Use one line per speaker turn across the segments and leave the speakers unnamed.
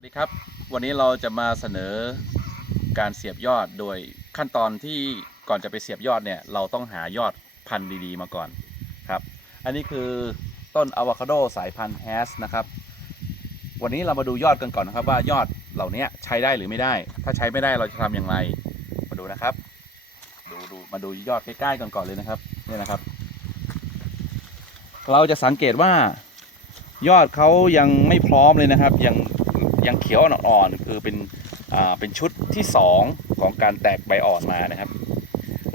สวัสดีครับ วันนี้เราจะมาเสนอการเสียบยอดโดยขั้นตอนที่ก่อนจะไปเสียบยอดเนี่ยเราต้องหายอดพันธุ์ดีๆมาก่อนครับ อันนี้คือต้นอะวคาโดสายพันธุ์แฮสนะครับ วันนี้เรามาดูยอดกันก่อนนะครับว่ายอดเหล่านี้ใช้ได้หรือไม่ได้ ถ้าใช้ไม่ได้เราจะทำอย่างไร มาดูนะครับ ดูดูมาดูยอดใกล้ๆกันก่อนเลยนะครับนี่นะครับ เราจะสังเกตว่ายอดเขายังไม่พร้อมเลยนะครับยัง ยังเขียวอ่อนๆคือเป็นเป็นชุดที่สองของการแตกใบอ่อนมานะครับ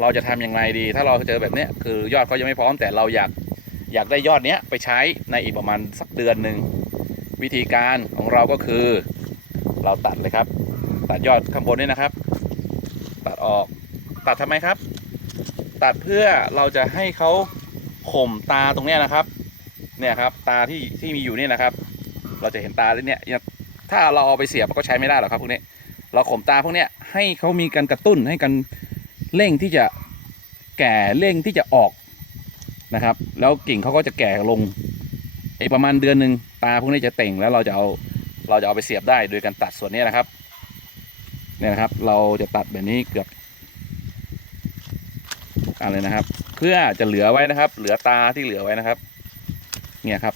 เราจะทำอย่างไรดี ถ้าเราเจอแบบนี้คือยอดเขายังไม่พร้อมแต่เราอยากอยากได้ยอดเนี้ยไปใช้ในอีกประมาณสักเดือนหนึ่งวิธีการของเราก็คือ เราตัดเลยครับ ตัดยอดข้างบนนี่นะครับ ตัดออกตัดทำไมครับ ตัดเพื่อเราจะให้เขาข่มตาตรงเนี้ยนะครับ เนี่ยครับตาที่ที่มีอยู่เนี่ยนะครับ เราจะเห็นตาเลยเนี่ย ถ้าเราเอาไปเสียบมันก็ใช้ไม่ได้หรอกครับพวกนี้ เราข่มตาพวกเนี้ยให้เขามีการกระตุ้นให้กันเร่งที่จะแก่เร่งที่จะออกนะครับ แล้วกิ่งเขาก็จะแก่ลงอีกประมาณเดือนหนึ่งตาพวกนี้จะเต่งแล้วเราจะเอาเราจะเอาไปเสียบได้โดยการตัดส่วนนี้นะครับเนี่ยนะครับ เราจะตัดแบบนี้เกือบอันเลยนะครับ เพื่อจะเหลือไว้นะครับ เหลือตาที่เหลือไว้นะครับ เนี่ยครับ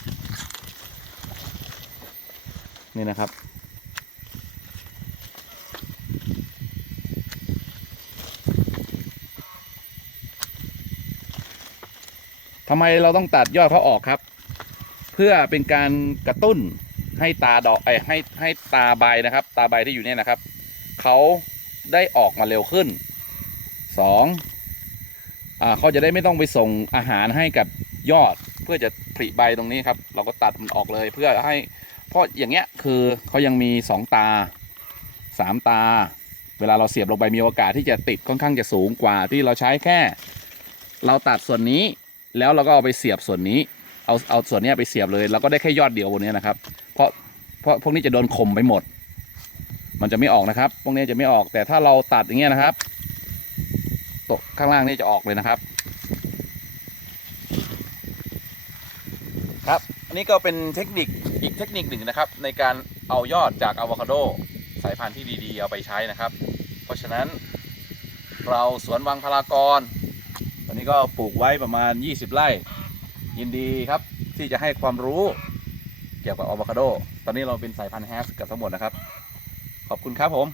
นี่นะครับ ทำไมเราต้องตัดยอดเขาออกครับ เพื่อเป็นการกระตุ้นให้ตาดอกไอยให้ให้ตาใบนะครับ ตาใบที่อยู่เนี่ยนะครับเขาได้ออกมาเร็วขึ้นสองอ่าเขาจะได้ไม่ต้องไปส่งอาหารให้กับยอด เพื่อจะผลิใบตรงนี้ครับ เราก็ตัดมันออกเลยเพื่อให้ เพราะอย่างเงี้ยคือเขายังมีสองตาสามตา เวลาเราเสียบลงไปมีโอกาสที่จะติดค่อนข้างจะสูงกว่าที่เราใช้แค่ เราตัดส่วนนี้แล้วเราก็เอาไปเสียบส่วนนี้ เอาเอาส่วนนี้ไปเสียบเลยเราก็ได้แค่ยอดเดียวบนนี้นะครับ เพราะเพราะพวกนี้จะโดนข่มไปหมด มันจะไม่ออกนะครับ พวกนี้จะไม่ออกแต่ถ้าเราตัดอย่างเงี้ยนะครับตกข้างล่างนี่จะออกเลยนะครับ ครับ นี้ก็เป็นเทคนิคอีกเทคนิคหนึ่งนะครับ ในการเอายอดจากอะโวคาโดสายพันธุ์ที่ดีๆ เอาไปใช้นะครับ เพราะฉะนั้นเราสวนวังพลากร ตอนนี้ก็ปลูกไว้ประมาณ 20 ไร่ ยินดีครับที่จะให้ความรู้เกี่ยวกับอะโวคาโด ตอนนี้เราเป็นสายพันธุ์แฮสกับทั้งหมดนะครับ ขอบคุณครับผม